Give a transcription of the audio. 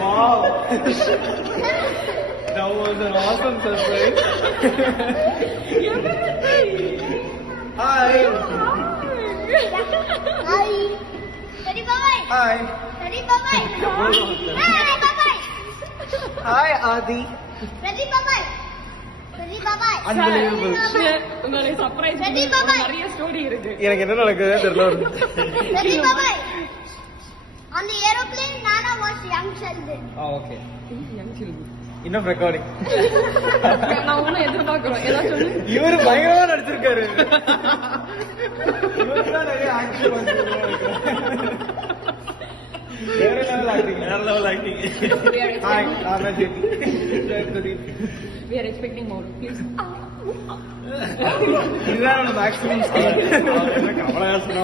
Wow. That was an awesome surprise. Hi. Hi. Ready, bye-bye. Hi. Ready, bye-bye. Ready, bye-bye. Hi, Adi. Ready, bye-bye. Ready, bye-bye. Unbelievable. உங்களை surprise Ready, bye-bye. நிறைய ஸ்டோரி இருக்கு. எனக்கு என்ன நடக்குதுன்னு தெரியல. Ready, bye-bye. On the aeroplane, Nana was young Sheldon. Okay. இன்னும் ரெக்கார்டிங். நான் ஒன்னும் எதிர்பார்க்கிறோம். ஏதாவது சொல்லு. இவரு பயங்கரமா நடிச்சிருக்காரு. இவருக்கு தான் நிறைய ஆக்ஷன் வந்துருக்காரு. வேற லெவல் ஆக்டிங். வேற லெவல் ஆக்டிங். ஹாய், நான் ஜெட்டி. We are expecting more. Please. இதுதான் மேக்ஸிமம் ஸ்டார். கமலஹாசனா